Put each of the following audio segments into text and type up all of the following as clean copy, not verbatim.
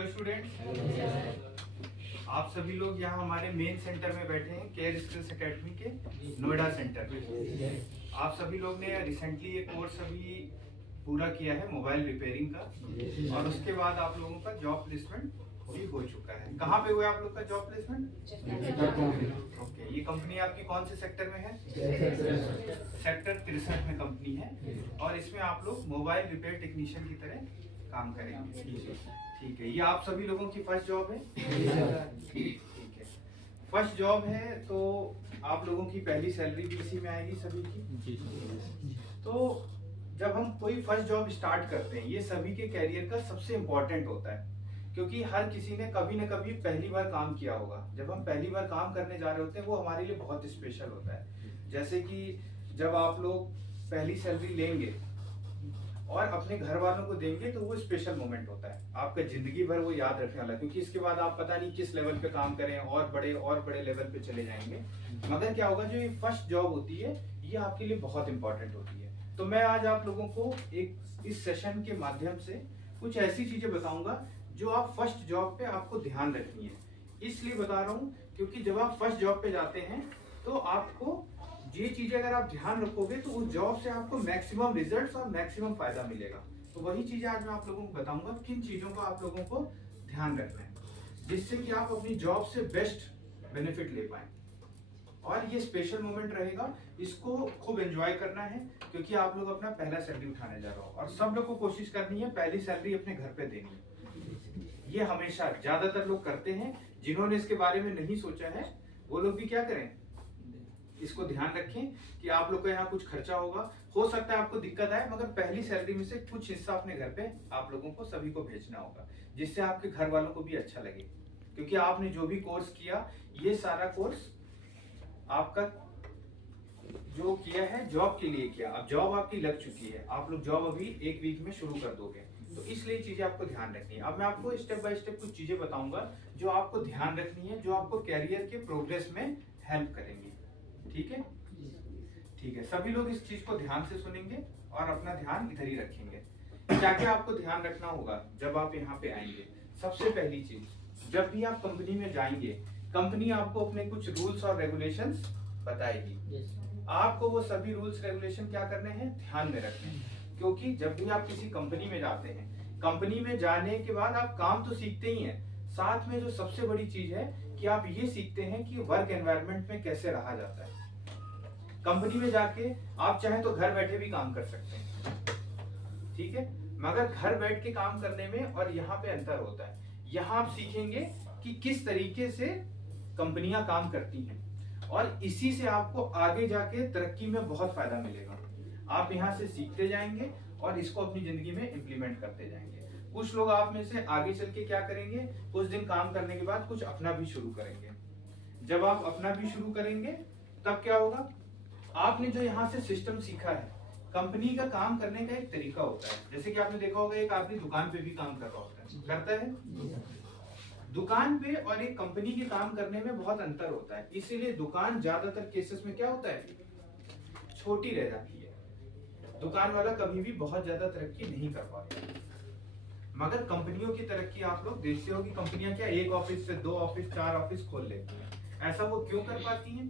Hello students, आप सभी लोग यहाँ हमारे मेन सेंटर में बैठे हैं केयर स्किल्स एकेडमी के नोएडा सेंटर में। आप सभी लोग ने रिसेंटली एक कोर्स अभी पूरा किया है मोबाइल रिपेयरिंग का, और उसके बाद आप लोगों का जॉब प्लेसमेंट भी हो चुका है। कहाँ पे हुआ आप लोग का जॉब प्लेसमेंट? ओके, ये कंपनी आपकी कौन से सेक्टर में है? सेक्टर 63 में कंपनी है, और इसमें आप लोग मोबाइल रिपेयर टेक्नीशियन की तरह काम करेंगे। ठीक है, ये आप सभी लोगों की फर्स्ट जॉब है? ठीक है, फर्स्ट जॉब है तो आप लोगों की पहली सैलरी भी इसी में आएगी सभी की। तो जब हम कोई फर्स्ट जॉब स्टार्ट करते हैं, ये सभी के कैरियर का सबसे इम्पोर्टेंट होता है, क्योंकि हर किसी ने कभी न कभी पहली बार काम किया होगा। जब हम पहली बार काम करने जा रहे होते हैं, वो हमारे लिए बहुत स्पेशल होता है। जैसे कि जब आप लोग पहली सैलरी लेंगे और अपने घर वालों को देंगे, तो वो स्पेशल मोमेंट होता है, आपका जिंदगी भर वो याद रखने वाला है, क्योंकि इसके बाद आप पता नहीं किस लेवल पे काम करें, और बड़े लेवल पे चले जाएंगे। मगर क्या होगा, जो ये फर्स्ट जॉब होती है, ये आपके लिए बहुत इंपॉर्टेंट होती है। तो मैं आज आप लोगों को एक इस सेशन के माध्यम से कुछ ऐसी चीजें बताऊंगा जो आप फर्स्ट जॉब पे आपको ध्यान रखनी है। इसलिए बता रहा हूँ क्योंकि जब आप फर्स्ट जॉब पे जाते हैं तो आपको ये चीजें अगर आप ध्यान रखोगे तो उस जॉब से आपको मैक्सिमम रिजल्ट्स और मैक्सिमम फायदा मिलेगा। तो वही चीजें आज मैं आप लोगों को बताऊंगा, किन चीजों का आप लोगों को ध्यान रखना है, जिससे कि आप अपनी जॉब से बेस्ट बेनिफिट ले पाए। और ये स्पेशल मोमेंट रहेगा, इसको खूब एंजॉय करना है, क्योंकि आप लोग अपना पहला सैलरी उठाने जा रहे हो, और सब लोग को कोशिश करनी है पहली सैलरी अपने घर पे देनी है। ये हमेशा ज्यादातर लोग करते हैं। जिन्होंने इसके बारे में नहीं सोचा है वो लोग भी क्या करें, इसको ध्यान रखें कि आप लोग का यहाँ कुछ खर्चा होगा, हो सकता है आपको दिक्कत आए, मगर पहली सैलरी में से कुछ हिस्सा अपने घर पे आप लोगों को सभी को भेजना होगा, जिससे आपके घर वालों को भी अच्छा लगे। क्योंकि आपने जो भी कोर्स किया, ये सारा कोर्स आपका जो किया है जॉब के लिए किया। अब जॉब आपकी लग चुकी है, आप लोग जॉब अभी एक वीक में शुरू कर दोगे, तो इसलिए चीजें आपको ध्यान रखनी है। अब मैं आपको स्टेप बाय स्टेप कुछ चीजें बताऊंगा जो आपको ध्यान रखनी है, जो आपको कैरियर के प्रोग्रेस में हेल्प करेंगी। ठीक है? ठीक है, सभी लोग इस चीज को ध्यान से सुनेंगे और अपना ध्यान इधर ही रखेंगे। क्या क्या आपको ध्यान रखना होगा जब आप यहाँ पे आएंगे? सबसे पहली चीज, जब भी आप कंपनी में जाएंगे, कंपनी आपको अपने कुछ रूल्स और रेगुलेशंस बताएगी। आपको वो सभी रूल्स रेगुलेशन क्या करने हैं, ध्यान में रखने हैं। क्योंकि जब भी आप किसी कंपनी में जाते हैं, कंपनी में जाने के बाद आप काम तो सीखते ही हैं, साथ में जो सबसे बड़ी चीज है कि आप ये सीखते हैं कि वर्क एनवायरनमेंट में कैसे रहा जाता है। कंपनी में जाके आप चाहे तो घर बैठे भी काम कर सकते हैं, ठीक है, मगर घर बैठ के काम करने में और यहाँ पे अंतर होता है। यहाँ आप सीखेंगे कि किस तरीके से कंपनियां काम करती हैं, और इसी से आपको आगे जाके तरक्की में बहुत फायदा मिलेगा। आप यहाँ से सीखते जाएंगे और इसको अपनी जिंदगी में इम्प्लीमेंट करते जाएंगे। कुछ लोग आप में से आगे चल के क्या करेंगे, कुछ दिन काम करने के बाद कुछ अपना भी शुरू करेंगे। जब आप अपना भी शुरू करेंगे तब क्या होगा, आपने जो यहाँ से सिस्टम सीखा है, कंपनी का काम करने का एक तरीका होता है। जैसे कि आपने देखा होगा, एक आदमी दुकान पे भी काम कर रहा होता है, करता है। दुकान पे और एक कंपनी के काम करने में बहुत अंतर होता है, इसीलिए दुकान ज्यादातर केसेस में क्या होता है, छोटी रह जाती है। दुकान वाला कभी भी बहुत ज्यादा तरक्की नहीं कर पाता। मगर कंपनियों की तरक्की आप लोग देखते हो कि कंपनियां क्या एक ऑफिस से 2 ऑफिस 4 ऑफिस खोल लेती हैं। ऐसा वो क्यों कर पाती हैं?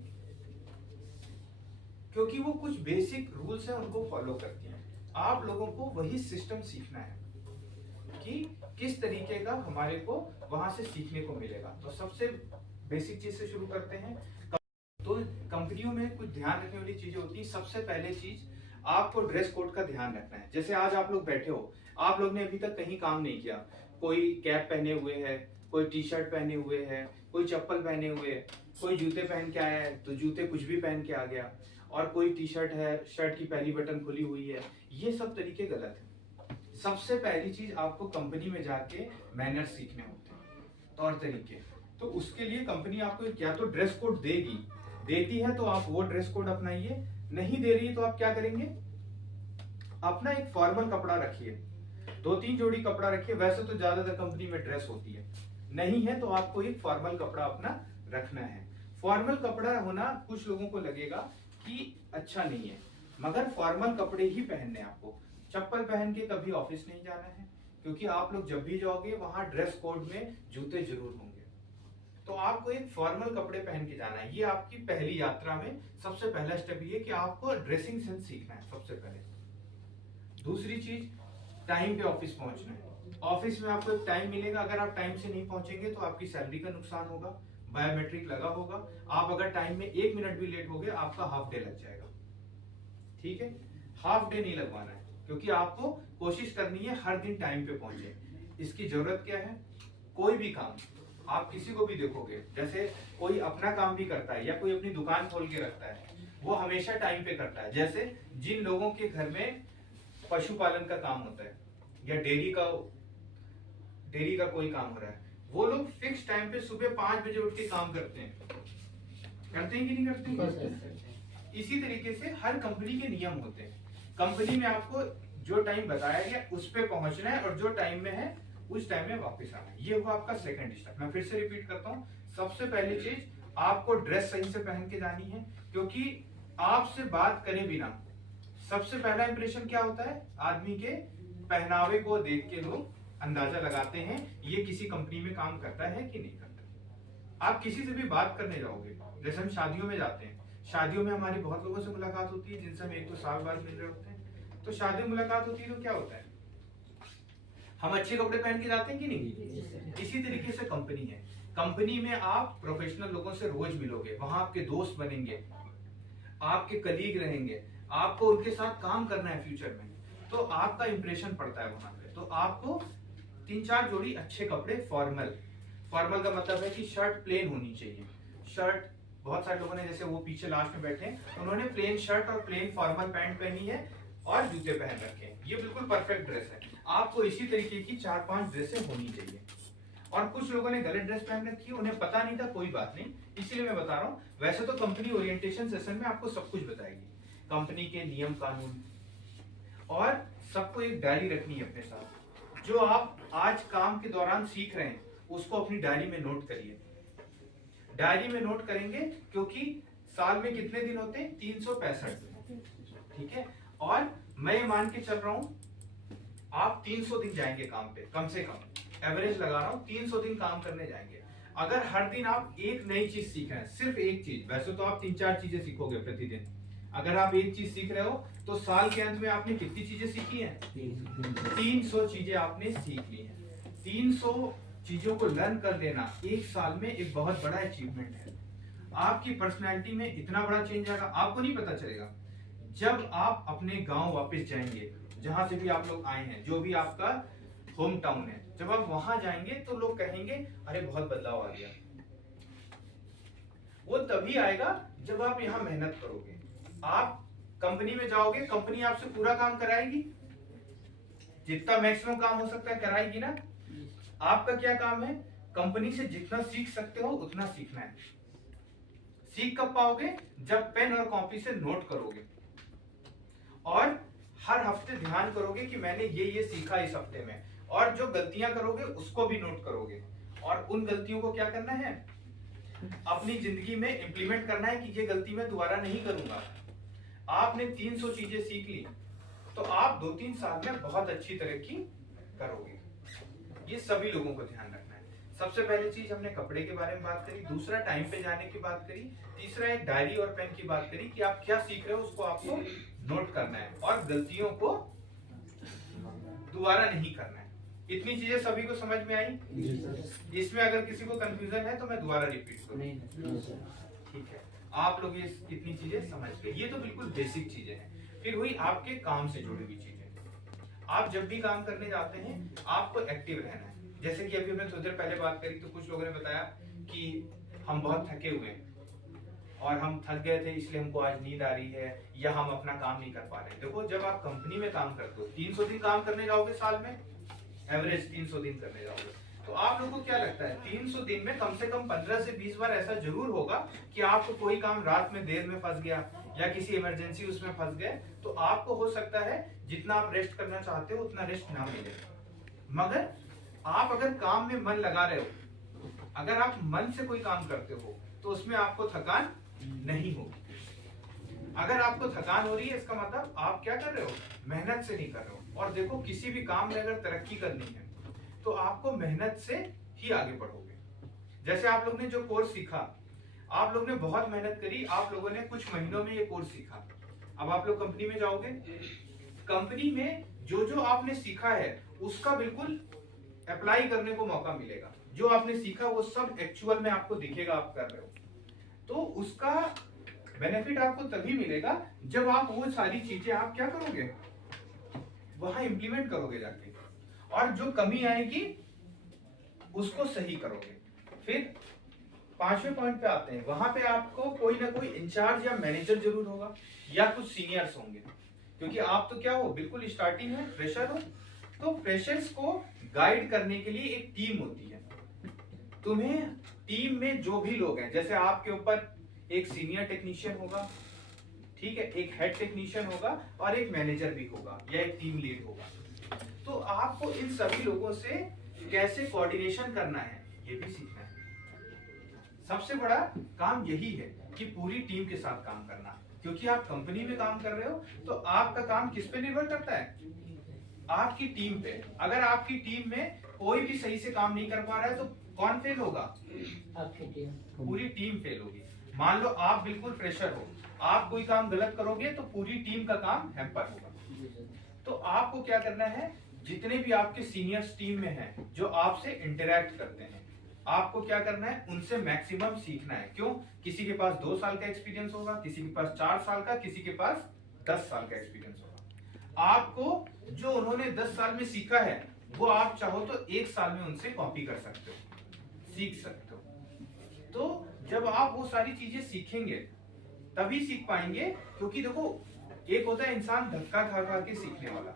क्योंकि वो कुछ बेसिक रूल्स हैं, उनको फॉलो करती हैं। आप लोगों को वही सिस्टम सीखना है कि किस तरीके का हमारे को वहां से सीखने को मिलेगा। तो सबसे बेसिक चीज से शुरू करते हैं। तो कंपनियों में कुछ ध्यान रखने वाली चीजें होती है। सबसे पहले चीज, आपको ड्रेस कोड का ध्यान रखना है। जैसे आज आप लोग बैठे हो, आप लोग ने अभी तक कहीं काम नहीं किया, कोई कैप पहने हुए है, कोई टी शर्ट पहने हुए है, कोई चप्पल पहने हुए है, कोई जूते पहन के आया है तो जूते कुछ भी पहन के आ गया, और कोई टी शर्ट है, शर्ट की पहली बटन खुली हुई है, ये सब तरीके गलत है। सबसे पहली चीज, आपको कंपनी में जाके मैनर्स सीखने होते हैं, तौर तरीके। तो उसके लिए कंपनी आपको क्या तो ड्रेस कोड देती है तो आप वो ड्रेस कोड अपनाइए, नहीं दे रही है तो आप क्या करेंगे, अपना एक फॉर्मल कपड़ा रखिए, 2-3 जोड़ी कपड़ा रखिए। वैसे तो ज्यादातर कंपनी में ड्रेस होती है, नहीं है तो आपको एक फॉर्मल कपड़ा अपना रखना है। फॉर्मल कपड़ा होना कुछ लोगों को लगेगा कि अच्छा नहीं है, मगर फॉर्मल कपड़े ही पहनने आपको। चप्पल पहन के कभी ऑफिस नहीं जाना है, क्योंकि आप लोग जब भी जाओगे वहां ड्रेस कोड में जूते जरूर होंगे। तो आपको एक फॉर्मल कपड़े पहन के जाना है। ये आपकी पहली यात्रा में सबसे पहला स्टेप ये कि आपको ड्रेसिंग सेंस सीखना है सबसे पहले। दूसरी चीज, टाइम पे ऑफिस पहुंचना है। ऑफिस में आपको एक टाइम मिलेगा, अगर आप टाइम से नहीं पहुंचेंगे तो आपकी सैलरी का नुकसान होगा, बायोमेट्रिक लगा होगा। आप अगर टाइम में 1 मिनट भी लेट हो गए आपका हाफ डे लग जाएगा। ठीक है, हाफ डे नहीं लगवाना है, क्योंकि आपको कोशिश करनी है हर दिन टाइम पे पहुंचे। इसकी जरूरत क्या है, कोई भी काम आप किसी को भी देखोगे, जैसे कोई अपना काम भी करता है या कोई अपनी दुकान खोल के रखता है, वो हमेशा टाइम पे करता है। जैसे जिन लोगों के घर में पशुपालन का काम होता है या डेयरी का कोई काम हो रहा है, वो लोग फिक्स टाइम पे सुबह 5 बजे उठ के काम करते हैं कि नहीं करते? इसी तरीके से हर कंपनी के नियम होते हैं। कंपनी में आपको जो टाइम बताया गया उस पे पहुंचना है और जो टाइम में है उस टाइम में वापस आना है। ये हुआ आपका सेकंड स्टेप। मैं फिर से रिपीट करता हूँ, सबसे पहली चीज आपको ड्रेस सही से पहन के जानी है, क्योंकि आपसे बात करे बिना सबसे पहला इंप्रेशन क्या होता है, आदमी के पहनावे को देख के लोग अंदाजा लगाते हैं ये किसी कंपनी में काम करता है कि नहीं करता। आप किसी से भी बात करने जाओगे, जैसे हम शादियों में जाते हैं, शादियों में हमारी बहुत लोगों से मुलाकात होती है जिनसे हम 1-2 साल बाद मिल रहे होते हैं। तो शादी में मुलाकात होती है तो क्या होता है, हम अच्छे कपड़े पहन के जाते हैं कि नहीं? इसी तरीके से कंपनी है। कंपनी में आप प्रोफेशनल लोगों से रोज मिलोगे, वहां आपके दोस्त बनेंगे, आपके कलीग रहेंगे, आपको उनके साथ काम करना है फ्यूचर में, तो आपका इंप्रेशन पड़ता है वहां पे। तो आपको 3-4 जोड़ी अच्छे कपड़े फॉर्मल का मतलब है कि शर्ट प्लेन होनी चाहिए। शर्ट, बहुत सारे लोगों ने, जैसे वो पीछे लास्ट में बैठे हैं, उन्होंने प्लेन शर्ट और प्लेन फॉर्मल पैंट पहनी है और जूते पहन रखे हैं, ये बिल्कुल परफेक्ट ड्रेस है। आपको इसी तरीके की 4-5 ड्रेसें होनी चाहिए। और कुछ लोगों ने गलत ड्रेस पहन रखी है, उन्हें पता नहीं था, कोई बात नहीं, इसीलिए मैं बता रहा हूँ। वैसे तो कंपनी ओरिएंटेशन सेशन में आपको सब कुछ बताएगी, कंपनी के नियम कानून, और सबको एक डायरी रखनी है अपने साथ। जो आप आज काम के दौरान सीख रहे हैं उसको अपनी डायरी में नोट करिए। डायरी में नोट करेंगे क्योंकि साल में कितने दिन होते हैं, 365 दिन, ठीक है। और मैं मान के चल रहा हूं आप 300 दिन जाएंगे काम पे, कम से कम एवरेज लगा रहा हूं 300 दिन काम करने जाएंगे। अगर हर दिन आप एक नई चीज सीख रहे हैं, सिर्फ एक चीज, वैसे तो आप 3-4 चीजें सीखोगे प्रतिदिन, अगर आप एक चीज सीख रहे हो तो साल के अंत में आपने कितनी चीजें सीखी हैं? 300 चीजें आपने सीख ली हैं। 300 चीजों को लर्न कर लेना एक साल में एक बहुत बड़ा अचीवमेंट है। आपकी पर्सनैलिटी में इतना बड़ा चेंज आएगा, आपको नहीं पता चलेगा। जब आप अपने गांव वापस जाएंगे, जहां से भी आप लोग आए हैं, जो भी आपका होम टाउन है, जब आप वहां जाएंगे तो लोग कहेंगे अरे बहुत बदलाव आ गया। वो तभी आएगा जब आप यहाँ मेहनत करोगे। आप कंपनी में जाओगे, कंपनी आपसे पूरा काम कराएगी, जितना मैक्सिमम काम हो सकता है कराएगी ना। आपका क्या काम है, कंपनी से जितना सीख सकते हो उतना सीखना है। सीख कब पाओगे, जब पेन और कॉपी से नोट करोगे और हर हफ्ते ध्यान करोगे कि मैंने ये सीखा इस हफ्ते में, और जो गलतियां करोगे उसको भी नोट करोगे, और उन गलतियों को क्या करना है, अपनी जिंदगी में इंप्लीमेंट करना है कि ये गलती मैं दोबारा नहीं करूंगा। आपने 300 चीजें सीख ली तो आप 2-3 साल में बहुत अच्छी तरक्की करोगे। ये सभी लोगों को ध्यान रखना है। सबसे पहली चीज हमने कपड़े के बारे में बात करी, दूसरा टाइम पे जाने की बात करी, तीसरा एक डायरी और पेन की बात करी कि आप क्या सीख रहे हो उसको आपको नोट करना है और गलतियों को दोबारा नहीं करना है। इतनी चीजें सभी को समझ में आई? इसमें अगर किसी को कंफ्यूजन है तो मैं दोबारा रिपीट करूँ, ठीक है? आप लोग ये इतनी चीजें समझ गए, ये तो बिल्कुल बेसिक चीजें हैं। फिर हुई आपके काम से जुड़ी हुई चीजें। आप जब भी काम करने जाते हैं आपको एक्टिव रहना है। जैसे कि अभी हमने थोड़ी देर पहले बात करी तो कुछ लोगों ने बताया कि हम बहुत थके हुए हैं और हम थक गए थे इसलिए हमको आज नींद आ रही है, या हम अपना काम नहीं कर पा रहे। देखो, जब आप कंपनी में काम करते हो, 300 दिन काम करने जाओगे साल में, एवरेज 300 दिन करने जाओगे, तो आप लोगों को क्या लगता है 300 दिन में कम से कम 15 से 20 बार ऐसा जरूर होगा कि आपको कोई काम रात में देर में फंस गया या किसी इमरजेंसी उसमें फंस गए, तो आपको हो सकता है जितना आप रेस्ट करना चाहते हो उतना रेस्ट ना मिले। मगर आप अगर काम में मन लगा रहे हो, अगर आप मन से कोई काम करते हो तो उसमें आपको थकान नहीं होगी। अगर आपको थकान हो रही है इसका मतलब आप क्या कर रहे हो, मेहनत से नहीं कर रहे हो। और देखो किसी भी काम में अगर तरक्की करनी है तो आपको मेहनत से ही आगे बढ़ोगे। जैसे आप लोग ने जो कोर्स सीखा, आप लोग ने बहुत मेहनत करी, आप लोगों ने कुछ महीनों में ये कोर्स सीखा। अब आप लोग कंपनी में जाओगे, कंपनी में जो जो आपने सीखा है उसका बिल्कुल अप्लाई करने को मौका मिलेगा। जो आपने सीखा वो सब एक्चुअल में आपको दिखेगा आप कर रहे हो, तो उसका बेनिफिट आपको तभी मिलेगा जब आप वो सारी चीजें आप क्या करोगे, वहां इंप्लीमेंट करोगे जाके, और जो कमी आएगी उसको सही करोगे। फिर 5वें पॉइंट पे आते हैं, वहां पे आपको कोई ना कोई इंचार्ज या मैनेजर जरूर होगा या कुछ सीनियर्स होंगे, क्योंकि आप तो क्या हो, बिल्कुल स्टार्टिंग में फ्रेशर हो। तो फ्रेशर्स को गाइड करने के लिए एक टीम होती है। तुम्हें टीम में जो भी लोग हैं, जैसे आपके ऊपर एक सीनियर टेक्नीशियन होगा, ठीक है, एक हेड टेक्नीशियन होगा और एक मैनेजर भी होगा या एक टीम लीड होगा। तो आपको इन सभी लोगों से कैसे कोऑर्डिनेशन करना है ये भी सीखना है। सबसे बड़ा काम यही है कि पूरी टीम के साथ काम करना, क्योंकि आप कंपनी में काम कर रहे हो तो आपका काम किस पे निर्भर करता है, आपकी टीम पे। अगर आपकी टीम में कोई भी सही से काम नहीं कर पा रहा है तो कौन फेल होगा, आपकी टीम, पूरी टीम फेल होगी। मान लो आप बिल्कुल फ्रेशर हो, आप कोई काम गलत करोगे तो पूरी टीम का काम हैम्पर होगा। तो आपको क्या करना है, जितने भी आपके सीनियर्स टीम में हैं जो आपसे इंटरेक्ट करते हैं, आपको क्या करना है, उनसे मैक्सिमम सीखना है। क्यों, किसी के पास 2 साल का एक्सपीरियंस होगा, किसी के पास 4 साल का, किसी के पास 10 साल का एक्सपीरियंस होगा। आपको जो उन्होंने 10 साल में सीखा है वो आप चाहो तो 1 साल में उनसे कॉपी कर सकते हो, सीख सकते हो। तो जब आप वो सारी चीजें सीखेंगे तभी सीख पाएंगे, क्योंकि देखो एक होता है इंसान धक्का खा खा के सीखने वाला।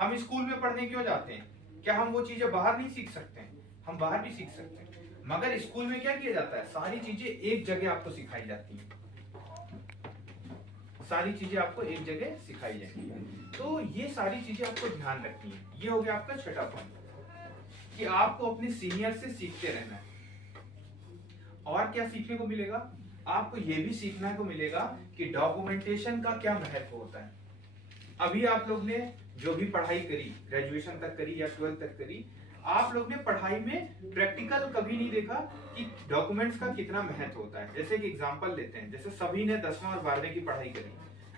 हम स्कूल में पढ़ने क्यों जाते हैं, क्या हम वो चीजें बाहर नहीं सीख सकते हैं, हम बाहर भी सीख सकते हैं, मगर स्कूल में क्या किया जाता है, सारी चीजें एक जगह आपको सिखाई जाती हैं, सारी चीजें आपको एक जगह सिखाई जाती है। तो ये सारी चीजें आपको ध्यान रखनी है। ये हो गया आपका छठा पॉइंट कि आपको अपने सीनियर से सीखते रहना है। और क्या सीखने को मिलेगा, आपको ये भी सीखने को मिलेगा कि डॉक्यूमेंटेशन का क्या महत्व होता है। अभी आप लोग ने जो भी पढ़ाई करी, ग्रेजुएशन तक करी या 12th तक करी, आप लोग ने पढ़ाई में प्रैक्टिकल कभी नहीं देखा कि डॉक्यूमेंट्स का कितना महत्व होता है। जैसे कि एग्जांपल लेते हैं, जैसे सभी ने 10वां और 12वीं की पढ़ाई करी,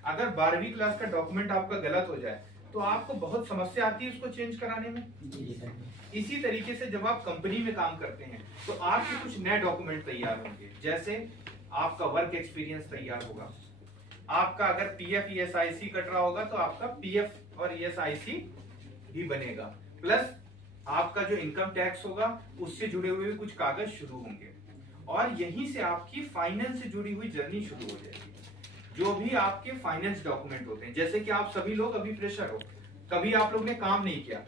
अगर 12वीं क्लास का डॉक्यूमेंट आपका गलत हो जाए तो आपको बहुत समस्या आती है उसको चेंज कराने में। इसी तरीके से जब आप कंपनी में काम करते हैं तो आपके कुछ नए डॉक्यूमेंट तैयार होंगे, जैसे आपका वर्क एक्सपीरियंस तैयार होगा, आपका अगर पीएफ ईएसआईसी कट रहा होगा तो आपका पीएफ और ईएसआईसी भी बनेगा, प्लस आपका जो इनकम टैक्स होगा उससे जुड़े हुए भी कुछ कागज शुरू होंगे, और यहीं से आपकी फाइनेंस से जुड़ी हुई जर्नी शुरू हो जाएगी। जो भी आपके फाइनेंस डॉक्यूमेंट होते हैं, जैसे कि आप सभी लोग अभी फ्रेशर हो, कभी आप लोग ने काम नहीं किया,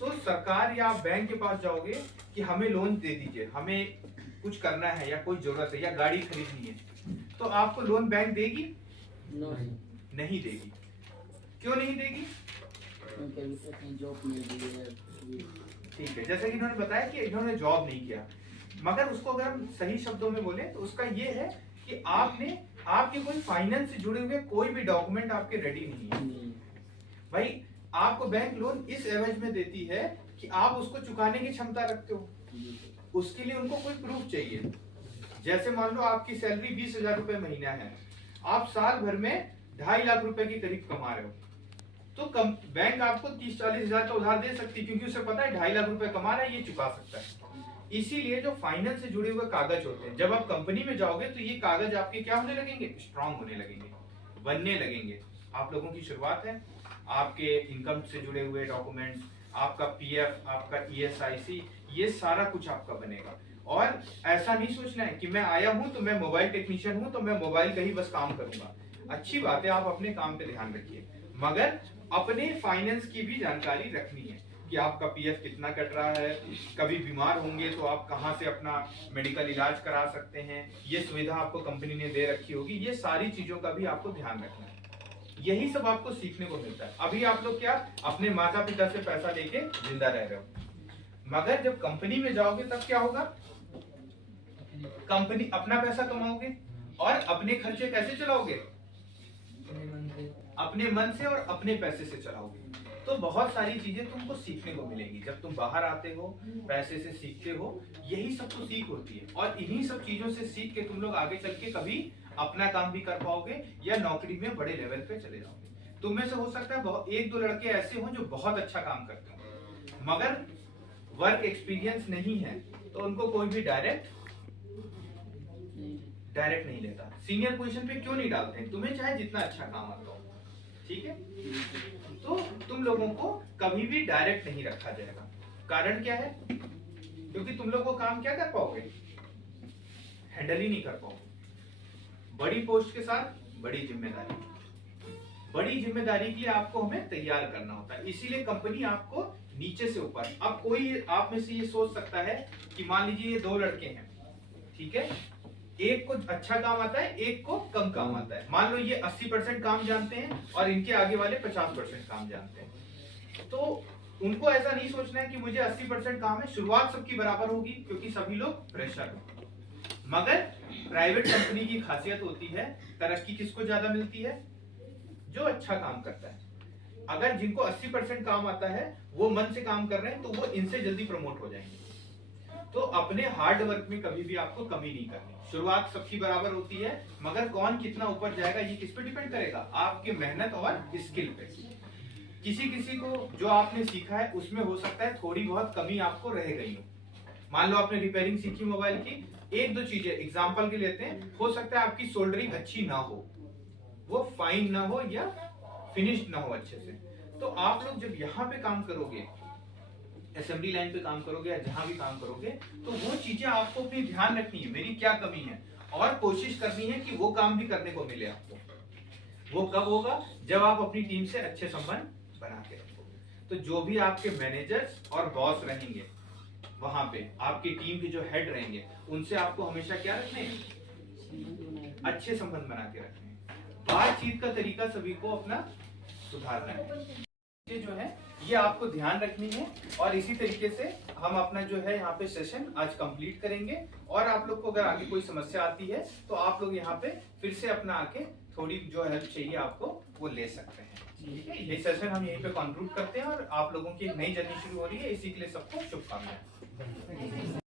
तो सरकार या आप बैंक के पास जाओगे कि हमें लोन दे दीजिए, हमें कुछ करना है या कोई जरूरत है या गाड़ी खरीदनी है, तो आपको लोन बैंक देगी? नहीं देगी। क्यों नहीं देगी? जॉब मिल रही है। ठीक है, जैसे कि इन्होंने बताया कि इन्होंने जॉब नहीं किया, मगर उसको अगर हम सही शब्दों में बोले तो उसका ये है कि आपने आपके कोई फाइनेंस से जुड़े हुए कोई भी डॉक्यूमेंट आपके रेडी नहीं है। भाई आपको बैंक लोन इस एवज में देती है कि आप उसको चुकाने की क्षमता रखते हो, उसके लिए उनको कोई प्रूफ चाहिए। जैसे मान लो आपकी सैलरी 20,000 रुपए महीना है, आप साल भर में 2.5 लाख रुपए के करीब कमा रहे हो, तो बैंक आपको 30-40 हजार का उधार दे सकती है, क्योंकि उसे पता है 2.5 लाख रुपए कमा रहा है, ये चुका सकता है। इसीलिए जो फाइनेंस से जुड़े हुए कागज होते हैं, जब आप कंपनी में जाओगे तो ये कागज आपके क्या होने लगेंगे, स्ट्रांग होने लगेंगे, बनने लगेंगे। आप लोगों की शुरुआत है, आपके इनकम से जुड़े हुए डॉक्यूमेंट्स, आपका पीएफ, आपका ईएसआईसी, ये सारा कुछ आपका बनेगा। और ऐसा नहीं सोचना है कि मैं आया हूं तो मैं मोबाइल टेक्नीशियन हूं तो मैं मोबाइल का ही बस काम करूंगा। अच्छी बात है, आप अपने काम पे ध्यान रखिए, मगर अपने फाइनेंस की भी जानकारी रखनी है कि आपका पीएफ कितना कट रहा है, कभी बीमार होंगे तो आप कहां से अपना मेडिकल इलाज करा सकते हैं, ये सुविधा आपको कंपनी ने दे रखी होगी। ये सारी चीजों का भी आपको ध्यान रखना है। यही सब आपको सीखने को मिलता है। अभी आप लोग क्या अपने माता पिता से पैसा लेके जिंदा रह रहे हो, मगर जब कंपनी में जाओगे तब क्या होगा, कंपनी अपना पैसा कमाओगे और अपने खर्चे कैसे चलाओगे, अपने मन से और अपने पैसे से चलाओगे। तो बहुत सारी चीजें तुमको सीखने को मिलेंगी जब तुम बाहर आते हो, पैसे से सीखते हो, यही सब तो सीख होती है। और इन्हीं सब चीजों से सीख के तुम लोग आगे चल के कभी अपना काम भी कर पाओगे या नौकरी में बड़े लेवल पे चले जाओगे। तुम में से हो सकता है एक दो लड़के ऐसे हों जो बहुत अच्छा काम करते हो, मगर वर्क एक्सपीरियंस नहीं है, तो उनको कोई भी डायरेक्ट नहीं लेता। सीनियर पोजीशन पे क्यों नहीं डालते हैं? तुम्हें चाहे जितना अच्छा काम आता हो, ठीक है, तो तुम लोगों को कभी भी डायरेक्ट नहीं रखा जाएगा। कारण क्या है? क्योंकि तुम लोग वो काम क्या कर पाओगे, हैंडल ही नहीं कर पाओगे। बड़ी पोस्ट के साथ बड़ी जिम्मेदारी, बड़ी जिम्मेदारी के लिए आपको हमें तैयार करना होता है, इसीलिए कंपनी आपको नीचे से ऊपर। अब कोई आप में से ये सोच सकता है कि मान लीजिए ये दो लड़के हैं, ठीक है, एक को अच्छा काम आता है, एक को कम काम आता है। मान लो ये 80% काम जानते हैं और इनके आगे वाले 50% काम जानते हैं, तो उनको ऐसा नहीं सोचना है कि मुझे 80% काम है, शुरुआत सबकी बराबर होगी क्योंकि सभी लोग प्रेशर हैं। मगर प्राइवेट कंपनी की खासियत होती है, तरक्की किसको ज्यादा मिलती है? जो अच्छा काम करता है। अगर जिनको 80% काम आता है वो मन से काम कर रहे हैं, तो वो इनसे जल्दी प्रमोट हो जाएंगे। तो अपने हार्ड वर्क में कभी भी आपको कमी नहीं करनी। शुरुआत सबकी बराबर होती है, मगर कौन कितना ऊपर जाएगा ये किस पे डिपेंड करेगा? आपके मेहनत और स्किल पे। किसी किसी को जो आपने सीखा है उसमें हो सकता है थोड़ी बहुत कमी आपको रह गई हो। मान लो आपने रिपेयरिंग सीखी मोबाइल की, एक दो चीजें एग्जांपल के लेते हैं, हो सकता है आपकी सोल्डरिंग अच्छी ना हो, वो फाइन ना हो या फिनिश्ड ना हो अच्छे से। तो आप लोग जब यहाँ पे काम करोगे, असेंबली लाइन पे काम करोगे या जहां भी काम करोगे, तो वो चीजें आपको अपनी ध्यान रखनी है, मेरी क्या कमी है, और कोशिश करनी है कि वो काम भी करने को मिले आपको। वो कब होगा? जब आप अपनी टीम से अच्छे संबंध बना के रखोगे। तो जो भी आपके मैनेजर्स और बॉस रहेंगे वहां पे, आपकी टीम के जो हेड रहेंगे, उनसे आपको हमेशा क्या रखने हैं? अच्छे संबंध बना के रखने हैं। बातचीत का तरीका सभी को अपना सुधारना है, ये जो है ये आपको ध्यान रखनी है। और इसी तरीके से हम अपना जो है यहाँ पे सेशन आज कंप्लीट करेंगे। और आप लोग को अगर आगे कोई समस्या आती है तो आप लोग यहाँ पे फिर से अपना आके थोड़ी जो हेल्प चाहिए आपको वो ले सकते हैं, ठीक है। ये सेशन हम यहीं पे कंक्लूड करते हैं और आप लोगों की एक नई जर्नी शुरू हो रही है, इसी के लिए सबको शुभकामनाएं।